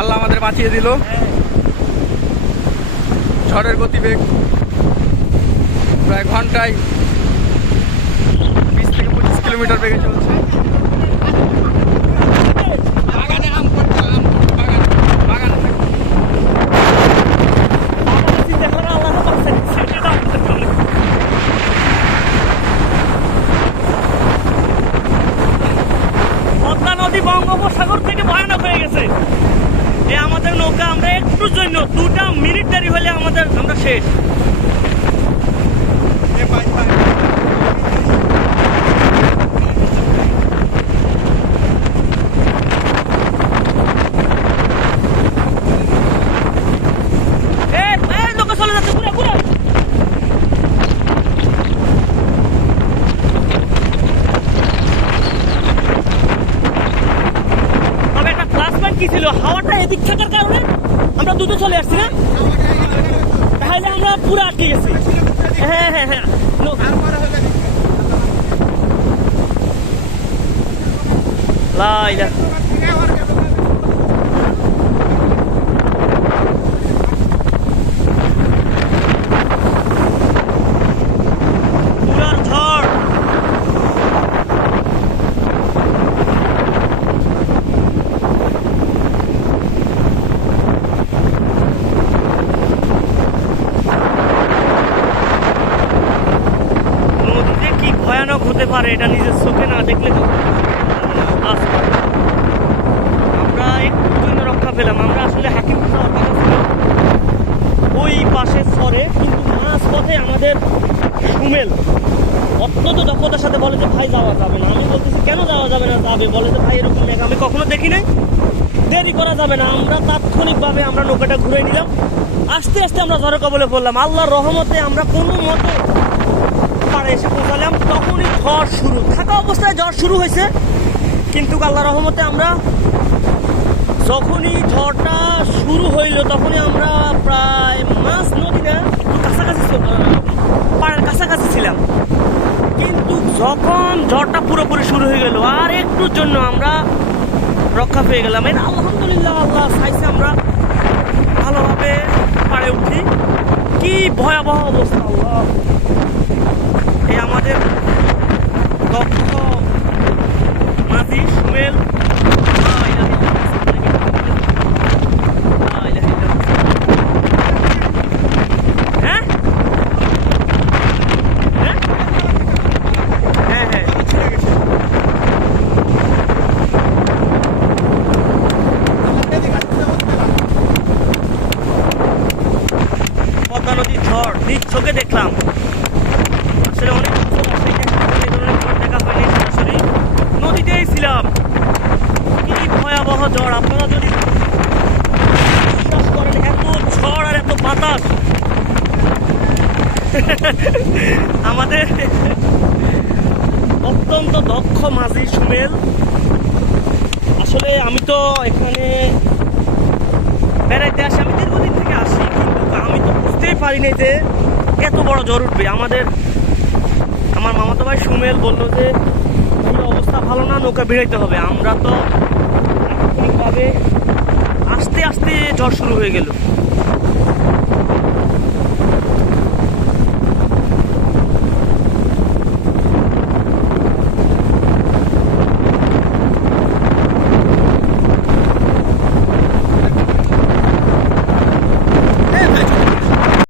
আল্লাহ আমাদের বাঁচিয়ে দিল। ঝড়ের গতিবেগ প্রায় ঘন্টায় 20 থেকে 25 কিলোমিটার বেগে চলছে। পদ্মা নদী বঙ্গোপসাগর থেকে ভয়ানক হয়ে গেছে। আমাদের নৌকা আমরা একটুর জন্য 2টা মিনিট দেরি হলে আমরা শেষ। নৌকা চলে যাচ্ছে পুরো পুরো। তবে একটা প্লাস পয়েন্ট কি ছিল, হাওয়াটা এদিক থাকার কারণে আমরা দ্রুত চলে আসছি না, তাহলে আমরা পুরো আটকে গেছি। হ্যাঁ হ্যাঁ হ্যাঁ লাইলা পুরার ঝড়। নদীতে কি ভয়ানক হতে পারে এটা নিজের চোখে না দেখলে তো। আমরা একটু জন্য রক্ষা পেলাম। আমরা আসলে হাকিম যাওয়ার কথা ছিল ওই পাশের স্তরে, কিন্তু মাঝ পথে আমাদের সুমেল অত্যন্ত দক্ষতার সাথে বলে যে ভাই যাওয়া যাবে না। আমি বলতেছি কেন যাওয়া যাবে না? যাবে, বলে যে ভাই এরকম মেঘ আমি কখনো দেখি নাই, দেরি করা যাবে না। আমরা তাৎক্ষণিকভাবে আমরা নৌকাটা ঘুরে নিলাম। আস্তে আস্তে আমরা ঝড়ের কবলে পড়লাম। আল্লাহর রহমতে আমরা কোনো মতে পাড়ে এসে পৌঁছালাম। তখনই ঝড় শুরু, থাকা অবস্থায় ঝড় শুরু হয়েছে, কিন্তু আল্লাহর রহমতে আমরা যখনই ঝড়টা শুরু হইল তখনই আমরা প্রায় মাছ নদী না কাছাকাছি পাড়ের কাছাকাছি ছিলাম। কিন্তু যখন ঝড়টা পুরোপুরি শুরু হয়ে গেল আর একটুর জন্য আমরা রক্ষা পেয়ে গেলাম। এটা আলহামদুলিল্লাহ, আল্লাহ চাইছে আমরা ভালোভাবে পাড়ে উঠি। কি ভয়াবহ অবস্থা! আল্লাহ, এই আমাদের দক্ষ মাঝি সুমেল পদ্মা নদীর ঝড় নিজ চোখে দেখলাম। আসলে অনেক বছর আসলে এই ধরনের ঝড় দেখা হয়নি সরাসরি। নদীতেই ছিলাম। কি ভয়াবহ ঝড়! আপনারা যদি বিশ্বাস করেন, এত ঝড় আর এত বাতাস। আমাদের অত্যন্ত দক্ষ মাঝি সুমেল। আসলে আমি তো এখানে বেড়াইতে আসি, আমি দীর্ঘদিন থেকে আসি, কিন্তু আমি তো বুঝতেই পারিনি যে এত বড় ঝড় উঠবে। আমার মামাতো ভাই সুমেল বললো যে এই অবস্থা ভালো না, নৌকা বেড়াইতে হবে। আমরা তো তাৎক্ষণিকভাবে আস্তে আস্তে ঝড় শুরু হয়ে গেল।